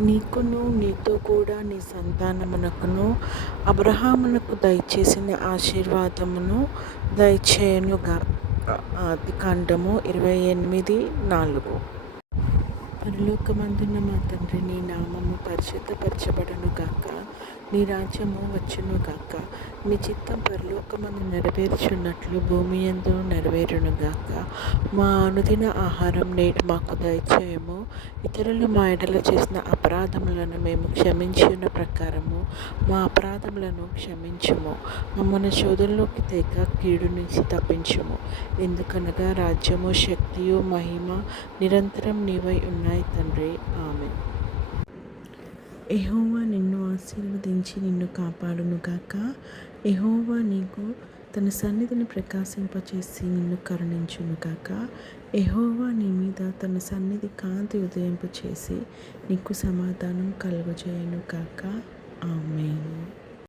నీకును నీతో కూడా నీ సంతానమునకును అబ్రహామునకు దయచేసిన ఆశీర్వాదమును దయచేయనుగా. ఆది కాండము ఇరవై ఎనిమిది నాలుగు. పరలోకమందున్న మా తండ్రి నీ నామము పరిశుద్ధపరచబడను గాక నీ రాజ్యము వచ్చును గాక నీ చిత్తం పరలోకమందు నెరవేర్చున్నట్లు భూమి ఎందు నెరవేరును గాక మా అనుదిన ఆహారం నేటి మాకు దయచేయము. ఇతరులు మా ఎడల చేసిన అపరాధములను మేము క్షమించిన ప్రకారము. మా అపరాధములను క్షమించుము. మమ్మల్ని శోధనలోకి తెగ కీడు నుంచి తప్పించుము. ఎందుకనగా రాజ్యము శక్తియు మహిమ నిరంతరం నీవై ఉన్నాయి తండ్రి. ఆమె ఎహోవా నిన్ను ఆశీర్వదించి నిన్ను కాపాడును కాక ఎహోవా నీకు తన సన్నిధిని ప్రకాశింపచేసి నిన్ను కరుణించును కాక ఎహోవా నీ మీద తన సన్నిధి కాంతి ఉదయింపచేసి నీకు సమాధానం కలుగజేయను కాక ఆమెన్.